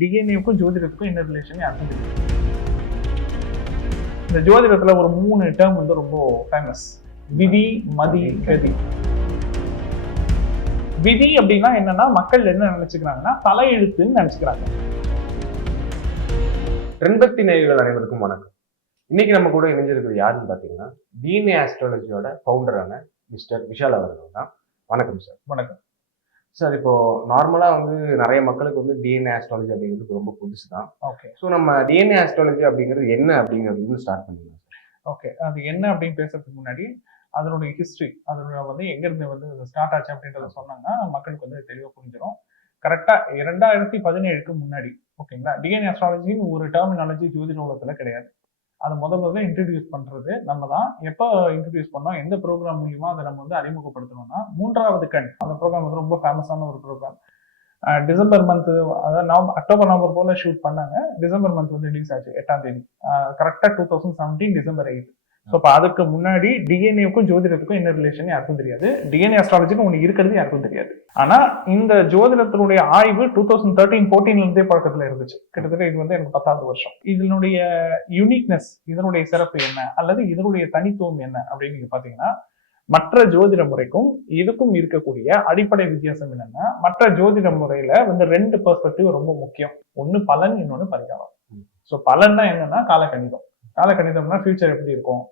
டிஎன்ஏக்கும் ஜோதிடத்துக்கும் என்ன ரிலேஷன் யாருக்கும் தெரியும் இந்த ஜோதிடத்துல ஒரு மூணு டேர்ம் வந்து ரொம்ப ஃபேமஸ் விதி மதி கதி. விதி அப்படின்னா என்னன்னா மக்கள் என்ன நினைச்சுக்கிறாங்கன்னா தலையெழுத்துன்னு நினைச்சுக்கிறாங்க. ரெண்பத்தி நேயர்கள் அனைவருக்கும் வணக்கம். இன்னைக்கு நம்ம கூட இணைஞ்சிருக்கிறது யாருன்னு பார்த்தீங்கன்னா டிஎன்ஏ ஆஸ்ட்ராலஜியோட ஃபவுண்டரான மிஸ்டர் விஷால் அவர்கள் தான். வணக்கம் சார் வணக்கம். சார் இப்போ நார்மலாக வந்து நிறைய மக்களுக்கு வந்து டிஎன்ஏ ஆஸ்ட்ராலஜி அப்படிங்கிறது ரொம்ப புதுசு தான். ஓகே ஸோ நம்ம டிஎன்ஏ ஆஸ்ட்ராலஜி அப்படிங்கிறது என்ன அப்படிங்கிறது ஸ்டார்ட் பண்ணிடலாம் ஓகே அது என்ன அப்படின்னு பேசுறதுக்கு முன்னாடி அதனுடைய ஹிஸ்டரி அதனுடைய வந்து எங்க இருந்து வந்து ஸ்டார்ட் ஆச்சு அப்படின்றத சொன்னாங்கன்னா மக்களுக்கு வந்து தெளிவாக புரிஞ்சிடும் கரெக்டா இரண்டாயிரத்தி பதினேழுக்கு முன்னாடி ஓகேங்களா டிஎன்ஏ அஸ்ட்ராலஜின்னு ஒரு டெர்மினாலஜி ஜோதிட உலகத்துல கிடையாது. அதை முத முதல்ல இன்ட்ரடியூஸ் பண்றது நம்ம தான் எப்போ இன்ட்ரடியூஸ் பண்ணோம்? எந்த ப்ரோக்ராம் மூலியமா அதை நம்ம வந்து அறிமுகப்படுத்தணும்னா மூன்றாவது கண். அந்த ப்ரோக்ராம் வந்து ரொம்ப ஃபேமஸான ஒரு ப்ரோக்ராம் டிசம்பர் மந்த் அதாவது நவம்பர் அக்டோபர் நவம்பர் போல ஷூட் பண்ணாங்க. டிசம்பர் மந்த் வந்து ரிலீஸ் ஆச்சு எட்டாம் தேதி. கரெக்டாக two thousand seventeen December eight so இப்போ அதுக்கு முன்னாடி டிஎன்ஏக்கும் ஜோதிடத்துக்கும் என்ன ரிலேஷன் யாருக்கும் தெரியாது. டிஎன்ஏ அஸ்ட்ராலஜின்னு ஒன்று இருக்கிறது யாருக்கும் தெரியாது. ஆனால் இந்த ஜோதிடத்தினுடைய ஆய்வு டூ தௌசண்ட் தேர்ட்டீன் ஃபோர்டீன்லேருந்தே பழக்கத்தில் இருந்துச்சு. கிட்டத்தட்ட இது வந்து எனக்கு பத்தாவது வருஷம். இதனுடைய யூனிக்னஸ் இதனுடைய சிறப்பு என்ன? அல்லது இதனுடைய தனித்துவம் என்ன? அப்படின்னு நீங்கள் பார்த்தீங்கன்னா மற்ற ஜோதிட முறைக்கும் இதுக்கும் இருக்கக்கூடிய அடிப்படை வித்தியாசம் என்னன்னா மற்ற ஜோதிட முறையில வந்து ரெண்டு பெர்ஸ்பெக்டிவ் ரொம்ப முக்கியம். ஒன்னு பலன் இன்னொன்னு பரிகாரம் ஸோ பலன்னா என்னன்னா காலக்கணிதம் கால கணிதம்னா ஃபியூச்சர் எப்படி இருக்கும்?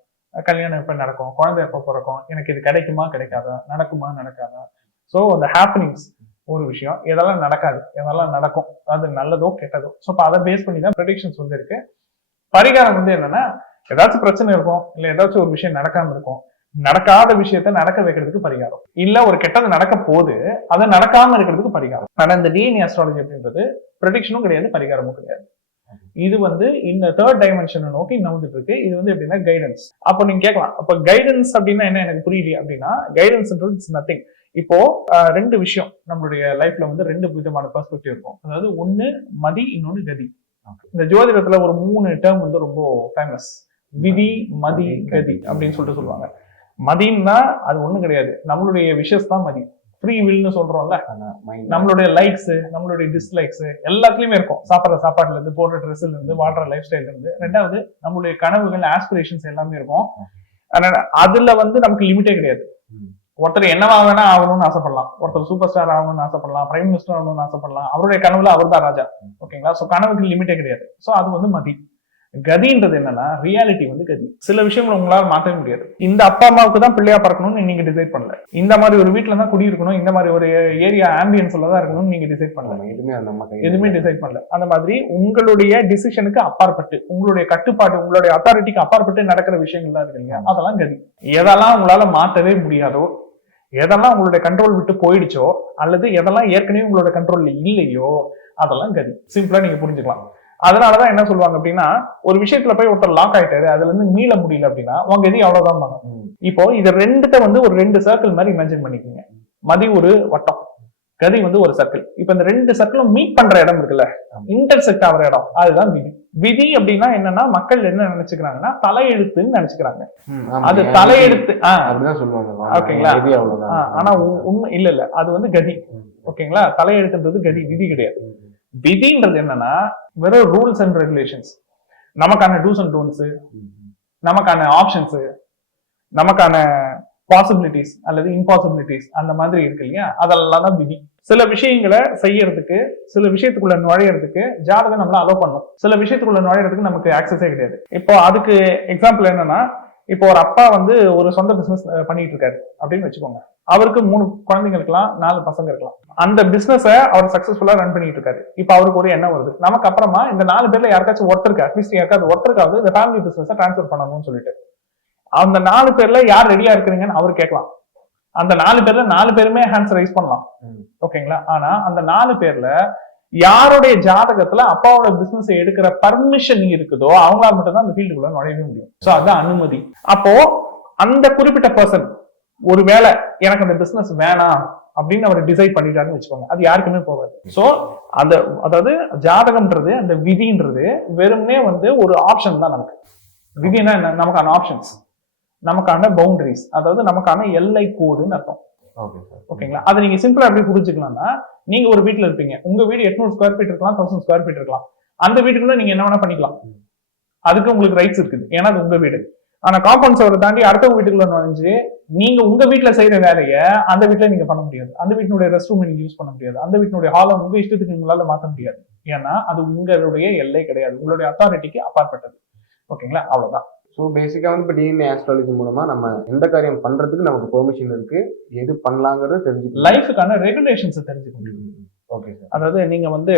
கல்யாணம் எப்போ நடக்கும்? குழந்தை எப்போ பிறக்கும்? எனக்கு இது கிடைக்குமா கிடைக்காதா? நடக்குமா நடக்காதா? ஸோ அந்த ஹாப்பனிங்ஸ் ஒரு விஷயம். எதெல்லாம் நடக்காது. எதெல்லாம் நடக்கும். அது நல்லதோ கெட்டதோ. ஸோ இப்போ அதை பேஸ் பண்ணி தான் ப்ரெடிக்ஷன்ஸ் வந்து இருக்கு. பரிகாரம் வந்து என்னன்னா ஏதாச்சும் பிரச்சனை இருக்கும் இல்லை ஏதாச்சும் ஒரு விஷயம் நடக்காம இருக்கும் நடக்காத விஷயத்த நடக்க வைக்கிறதுக்கு பரிகாரம். இல்ல ஒரு கெட்டது நடக்க போது அதை நடக்காம இருக்கிறதுக்கு பரிகாரம். ஆனா இந்த டிஎன்ஏ அஸ்ட்ராலஜி அப்படின்றது ப்ரெடிக்ஷனும் கிடையாது பரிகாரமும் கிடையாது. இது வந்து இந்த தேர்ட் டைமென்ஷனை நோக்கி நவுந்துட்டு இருக்கு இது வந்து எப்படின்னா கைடன்ஸ் அப்போ நீங்க கேட்கலாம். அப்ப கைடன்ஸ் அப்படின்னா என்ன? எனக்கு புரியலையே அப்படின்னா கைடன்ஸ்ன்றது இட்ஸ் நத்திங் இப்போ ரெண்டு விஷயம் நம்மளுடைய லைஃப்ல வந்து ரெண்டு விதமான பெர்ஸ்பெக்டிவ் இருக்கும். அதாவது ஒண்ணு மதி இன்னொன்னு கதி. இந்த ஜோதிடத்துல ஒரு மூணு டேர்ம் வந்து ரொம்ப ஃபேமஸ் விதி மதி கதி அப்படின்னு சொல்லிட்டு சொல்லுவாங்க. மதின்னா அது ஒண்ணும் கிடையாது. நம்மளுடைய விஷஸ் தான் மதி. ஃப்ரீ வில்னு சொல்றோம்ல நம்மளுடைய லைக்ஸ் நம்மளுடைய டிஸ்லைக்ஸ் எல்லாத்துலயுமே இருக்கும். சாப்பிட்ற சாப்பாட்டுல இருந்து போடுற ட்ரெஸ்ல இருந்து வாழ்ற லைஃப் ஸ்டைல்ல இருந்து. ரெண்டாவது நம்மளுடைய கனவுகள் ஆஸ்பிரேஷன்ஸ் எல்லாமே இருக்கும். அதுல வந்து நமக்கு லிமிட்டே கிடையாது. ஒருத்தர் என்னவா வேணா ஆகணும்னு ஆசைப்படலாம். ஒருத்தர் சூப்பர் ஸ்டார் ஆகணும்னு ஆசைப்படலாம். பிரைம் மினிஸ்டர் ஆகணும்னு ஆசைப்படலாம். அவருடைய கனவுல அவர் தான் ராஜா ஓகேங்களா? சோ கனவுக்கு லிமிட்டே கிடையாது. சோ அது வந்து மதி. கதின்றது என்னன்னா ரியாலிட்டி வந்து கதி. சில விஷயங்களை உங்களால மாற்றவே முடியாது. இந்த அப்பா அம்மாவுக்கு தான் பிள்ளையா பறக்கணும்னு நீங்க டிசைட் பண்ணல. இந்த மாதிரி ஒரு வீட்ல தான் குடியிருக்கணும் இந்த மாதிரி ஒரு ஏரியா ஆம்பியன்ஸ்ல தான் இருக்கணும்னு நீங்க டிசைட் பண்ணல. எதுவுமே அந்த எதுவுமே டிசைட் பண்ணல. அந்த மாதிரி உங்களுடைய டிசிஷனுக்கு அப்பாற்பட்டு உங்களுடைய கட்டுப்பாடு உங்களுடைய அத்தாரிட்டிக்கு அப்பாற்பட்டு நடக்கிற விஷயங்கள்லாம் இருக்கு இல்லையா? அதெல்லாம் கதி. எதெல்லாம் உங்களால மாற்றவே முடியாதோ எதெல்லாம் உங்களுடைய கண்ட்ரோல் விட்டு போயிடுச்சோ அல்லது எதெல்லாம் ஏற்கனவே உங்களோட கண்ட்ரோல்ல இல்லையோ அதெல்லாம் கதி. சிம்பிளா நீங்க புரிஞ்சுக்கலாம். அதனாலதான் என்ன சொல்லுவாங்க அப்படின்னா ஒரு விஷயத்துல போய் ஒருத்தர் லாக் ஆயிட்டாரு அதுல இருந்து மீள முடியல அப்படின்னா உங்க கதி அவ்வளவுதான். இப்போ இது ரெண்டுத்த வந்து ஒரு ரெண்டு சர்க்கிள் மாதிரி இமேஜின் பண்ணிக்கோங்க. மதி ஒரு வட்டம் கதி வந்து ஒரு சர்க்கிள் இப்போ இந்த ரெண்டு சர்க்கிளும் மீட் பண்ற இடம் இருக்குல்ல இன்டர்செக்ட் ஆகிற இடம் அதுதான் விதி. விதி அப்படின்னா என்னன்னா மக்கள் என்ன நினைச்சுக்கிறாங்கன்னா தலையெழுத்துன்னு நினைச்சுக்கிறாங்க. அது தலையெழுத்து ஓகேங்களா? ஆனா உண்மை இல்ல இல்ல அது வந்து கதி. ஓகேங்களா? தலையெழுத்துன்றது கதி விதி கிடையாது. விதின்றது என்னன்னா வெறும் ரூல்ஸ் அண்ட் ரெகுலேஷன்ஸ் நமக்கான டூஸ் அண்ட் டோன்ஸ் நமக்கான ஆப்ஷன்ஸ் நமக்கான பாசிபிலிட்டிஸ் அல்லது இம்பாசிபிலிட்டிஸ் அந்த மாதிரி இருக்கு இல்லையா? அதெல்லாம் தான் விதி. சில விஷயங்களை செய்யறதுக்கு சில விஷயத்துக்குள்ள நுழையறதுக்கு ஜாதகம் நம்மள அலோவ் பண்ணும். சில விஷயத்துக்குள்ள நுழையறதுக்கு நமக்கு ஆக்சஸே கிடையாது. இப்போ அதுக்கு எக்ஸாம்பிள் என்னன்னா இப்போ ஒரு அப்பா வந்து ஒரு சொந்த பிசினஸ் பண்ணிட்டு இருக்காரு. அப்படின்னு வச்சுக்கோங்க. அவருக்கு மூணு குழந்தைங்க இருக்கலாம் நாலு பசங்க இருக்கலாம். அந்த பிசினஸ அவர் சக்சஸ்ஃபுல்லா ரன் பண்ணிட்டு இருக்காரு. இப்போ அவருக்கு ஒரு எண்ணம் வருது. நமக்கு அப்புறமா இந்த நாலு பேர்ல யாருக்காச்சும் ஒருத்தருக்கு அட்லீஸ்ட் யாருக்காவது ஒருத்தருக்காவது இந்த ஃபேமிலி பிசினஸ் ட்ரான்ஸ்ஃபர் பண்ணணும்னு சொல்லிட்டு. அந்த நாலு பேர்ல யார் ரெடியா இருக்கிறீங்கன்னு அவர் கேட்கலாம். அந்த நாலு பேர்ல நாலு பேருமே ஹேண்ட்ஸ் ரைஸ் பண்ணலாம். ஓகேங்களா ஆனா அந்த நாலு பேர்ல யாருடைய ஜாதகத்துல அப்பாவோட பிசினஸ் எடுக்கிற பர்மிஷன் இருக்குதோ அவங்களா மட்டும்தான் அந்த ஃபீல்டுக்குள்ள நுழையவே முடியும். சோ அதுதான் அனுமதி. அப்போ அந்த குறிப்பிட்ட பர்சன் ஒருவேளை எனக்கு அந்த பிசினஸ் வேணாம் அப்படின்னு அவர் டிசைட் பண்ணிட்டாருன்னு வச்சுக்கோங்க. அது யாருக்குமே போகாது. சோ அந்த அதாவது ஜாதகம்ன்றது அந்த விதின்றது வெறுமனே வந்து ஒரு ஆப்ஷன் தான் நமக்கு. விதினா என்ன? நமக்கான ஆப்ஷன்ஸ் நமக்கான பவுண்டரிஸ் அதாவது நமக்கான எல்லை கோடுன்னு அர்த்தம். ஓகேங்களா அதை நீங்க சிம்பிளா எப்படி புரிஞ்சுக்கலாம்னா நீங்க ஒரு வீட்ல இருப்பீங்க. உங்க வீடு எட்நூறு ஸ்கொயர் ஃபீட் இருக்கலாம் தௌசண்ட் ஸ்கொயர் ஃபீட் இருக்கலாம். அந்த வீட்டுக்குள்ள நீங்க என்ன வேணா பண்ணிக்கலாம். அதுக்கு உங்களுக்கு ரைட்ஸ் இருக்குது. ஏன்னா அது உங்க வீடு. ஆனா காம்பவுண்ட் சவரை தாண்டி அடுத்தவங்க வீட்டுக்குள்ள நுழைஞ்சு நீங்க உங்க வீட்ல செய்யற வேலையை அந்த வீட்ல நீங்க பண்ண முடியாது. அந்த வீட்டினுடைய ரெஸ்ட் ரூம் நீங்க யூஸ் பண்ண முடியாது. அந்த வீட்டினுடைய ஹாலை உங்க இஷ்டத்துக்கு உங்களால மாத்த முடியாது. ஏன்னா அது உங்களுடைய எல்லை கிடையாது. உங்களுடைய அத்தாரிட்டிக்கு அப்பாற்பட்டது. ஓகேங்களா அவ்வளவுதான். ஸோ பேசிக்காக வந்து இப்போ டிஎன்ஏ ஆஸ்ட்ராலஜி மூலமா நம்ம எந்த காரியம் பண்றதுக்கு நமக்கு பெர்மிஷன் இருக்கு? எது பண்ணலாங்கிறத தெரிஞ்சுக்கலாம் லைஃபுக்கான ரெகுலேஷன்ஸ் தெரிஞ்சுக்க முடியும் ஓகே சார் அதாவது நீங்க வந்து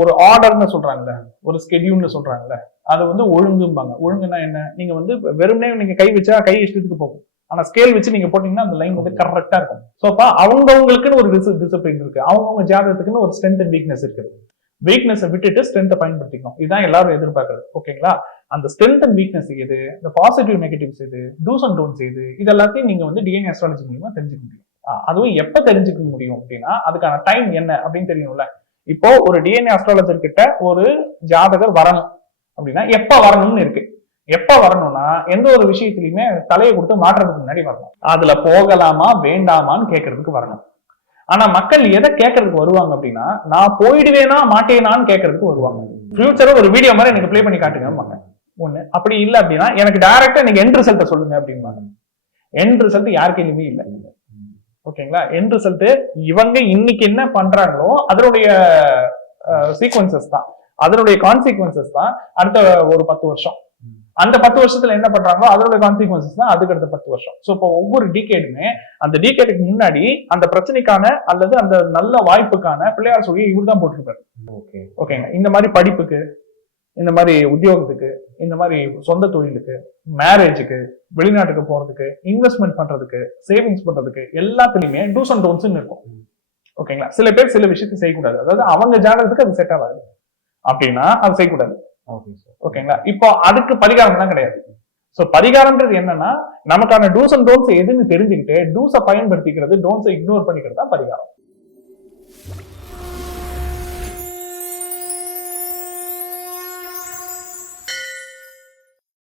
ஒரு ஆர்டர்னு சொல்றாங்கல்ல ஒரு ஸ்கெடியூல்னு சொல்றாங்கல்ல அது வந்து ஒழுங்கும்பாங்க. ஒழுங்குன்னா என்ன? நீங்க வந்து வெறுமனே நீங்க கை வச்சா கை இஷ்டத்துக்கு போகும். ஆனா ஸ்கேல் வச்சு நீங்க போட்டீங்கன்னா அந்த லைன் வந்து கரெக்டா இருக்கும். ஸோ அப்ப அவங்கவுங்களுக்குன்னு ஒரு டிசிப்ளின் இருக்கு. அவங்கவுங்க ஜாதகத்துக்குன்னு ஒரு ஸ்ட்ரென்த் அண்ட் வீக்னஸ் இருக்குது. வீக்னஸை விட்டுட்டு ஸ்ட்ரென்த்தை பயன்படுத்திக்கணும். இதுதான் எல்லாரும் எதிர்பார்க்கறது. ஓகேங்களா அந்த ஸ்ட்ரென்த் அண்ட் வீக்னஸ் எது? இந்த பாசிட்டிவ் நெகட்டிவ்ஸ் எது? டூஸ் அண்ட் டோன்ஸ் எது? இது எல்லாத்தையும் நீங்க வந்து டிஎன் அஸ்ட்ராலஜி மூலியமா தெரிஞ்சுக்க முடியும். அதுவும் எப்ப தெரிஞ்சுக்க முடியும் அப்படின்னா அதுக்கான டைம் என்ன அப்படின்னு தெரியணும்ல இப்போ ஒரு டிஎன்ஏ அஸ்ட்ராலஜர் கிட்ட ஒரு ஜாதகர் வரணும் அப்படின்னா எப்ப வரணும்னு இருக்கு. எப்ப வரணும்னா எந்த ஒரு விஷயத்திலயுமே தலையை கொடுத்து மாற்றுறதுக்கு முன்னாடி வரணும். அதுல போகலாமா வேண்டாமான்னு கேட்கறதுக்கு வரணும். ஆனா மக்கள் எதை கேட்கறதுக்கு வருவாங்க அப்படின்னா நான் போயிடுவேனா மாட்டேனான்னு கேட்கறதுக்கு வருவாங்க. ஃபியூச்சரை ஒரு வீடியோ மாதிரி எனக்கு ப்ளே பண்ணி காட்டுங்க ஒண்ணு. அப்படி இல்ல அப்படின்னா எனக்கு டைரக்டா நீங்க என் ரிசல்ட்டை சொல்லுங்க அப்படின்பாங்க என் ரிசல்ட் யார் கையிலுமே இல்ல. ஓகேங்களா? என் ரிசல்ட் இவங்க இன்னைக்கு என்ன பண்றாங்களோ அதனுடைய சீக்வன்சஸ் தான். அதனுடைய கான்சிக்வன்சஸ் தான் அடுத்த ஒரு பத்து வருஷம். அந்த பத்து வருஷத்துல என்ன பண்றாங்களோ அதோட கான்சிக்வன்சஸ் தான் அதுக்கு அடுத்த பத்து வருஷம். சோ இப்போ ஒவ்வொரு டிகேடுமே அந்த டிகேடுக்கு முன்னாடி அந்த பிரச்சனைக்கான அல்லது அந்த நல்ல வாய்ப்புக்கான பிள்ளையார் சொல்லியை இவர் தான் போட்டிருப்பாரு ஓகே. ஓகேங்க இந்த மாதிரி படிப்புக்கு இந்த மாதிரி உத்தியோகத்துக்கு இந்த மாதிரி சொந்த தொழிலுக்கு மேரேஜுக்கு வெளிநாட்டுக்கு போறதுக்கு இன்வெஸ்ட்மெண்ட் பண்றதுக்கு சேவிங்ஸ் பண்றதுக்கு எல்லாத்துலயுமே டூஸ் அண்ட் டோன்ஸ் இருக்கும். ஓகேங்களா சில பேர் சில விஷயத்தை செய்யக்கூடாது. அதாவது அவங்க ஜாதகத்துக்கு அது செட் ஆகாது. அப்படின்னா அது செய்யக்கூடாது. ஓகே சார் ஓகேங்களா? இப்போ அதுக்கு பரிகாரம் எல்லாம் கிடையாது. சோ பரிகாரம்ன்றது என்னன்னா நமக்கான டூஸ் அண்ட் டோன்ஸ் எதுன்னு தெரிஞ்சுக்கிட்டு டூஸை பயன்படுத்திக்கிறது டோன்ஸை இக்னோர் பண்ணிக்கிறது தான் பரிகாரம்.